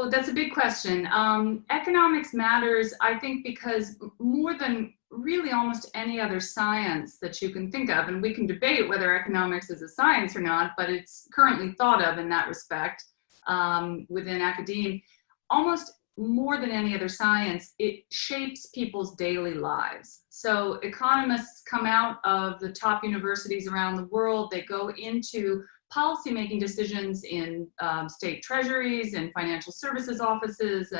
So that's a big question. Economics matters, I think, because more than really almost any other science that you can think of, and we can debate whether economics is a science or not, but it's currently thought of in that respect within academia. Almost more than any other science, it shapes people's daily lives. So economists come out of the top universities around the world, they go into policymaking decisions in state treasuries and financial services offices,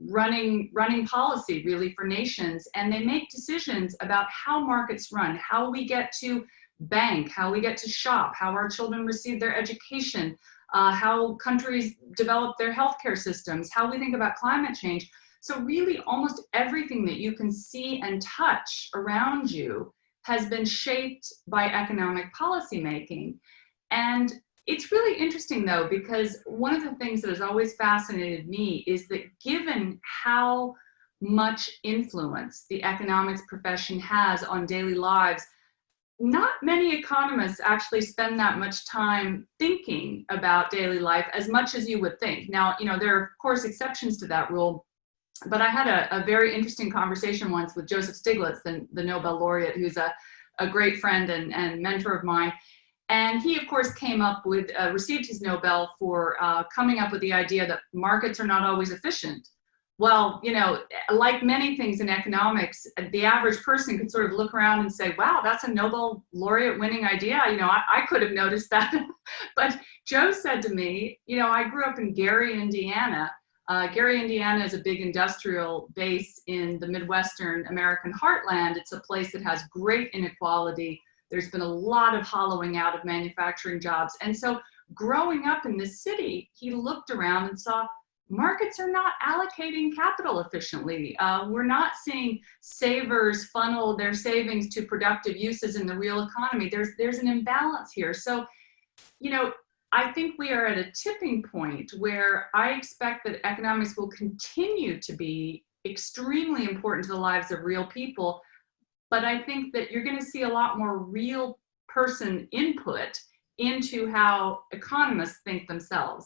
running policy really for nations, and they make decisions about how markets run, how we get to bank, how we get to shop, how our children receive their education, how countries develop their healthcare systems, how we think about climate change. So really almost everything that you can see and touch around you has been shaped by economic policy making. And it's really interesting though, because one of the things that has always fascinated me is that given how much influence the economics profession has on daily lives, not many economists actually spend that much time thinking about daily life as much as you would think. Now, there are of course exceptions to that rule, but I had a very interesting conversation once with Joseph Stiglitz, the Nobel laureate, who's a great friend and mentor of mine. And he, of course, came up with, received his Nobel for coming up with the idea that markets are not always efficient. Well, like many things in economics, the average person could sort of look around and say, wow, that's a Nobel laureate winning idea. I could have noticed that. But Joe said to me, I grew up in Gary, Indiana. Gary, Indiana is a big industrial base in the Midwestern American heartland. It's a place that has great inequality. There's been a lot of hollowing out of manufacturing jobs. And so growing up in this city, he looked around and saw markets are not allocating capital efficiently. We're not seeing savers funnel their savings to productive uses in the real economy. There's an imbalance here. So, I think we are at a tipping point where I expect that economics will continue to be extremely important to the lives of real people. But I think that you're going to see a lot more real person input into how economists think themselves.